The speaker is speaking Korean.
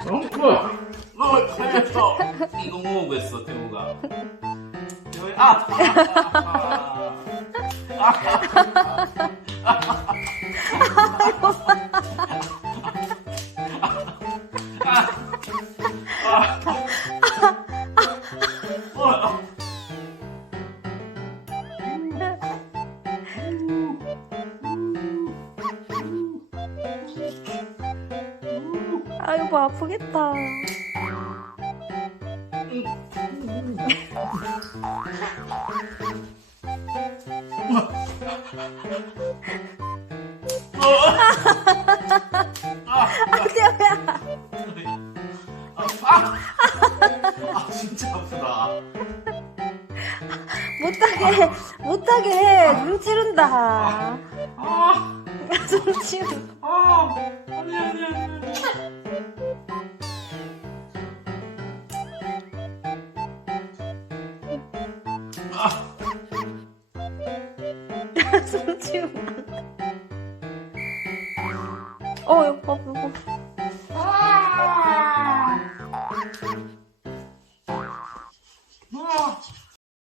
어, 어, 걸렸어. 이거 먹었어, 태우가. 태우야, 아! 아, 아, 아. 어, 아이고 아프겠다. 태우야 아, 아, 진짜 아프다. 못하게 못하게 해. 눈 찌른다. 아, 눈 찌른. 아, 아니, 아니, 아니. 눈 찌른. 어, 여보, 여보.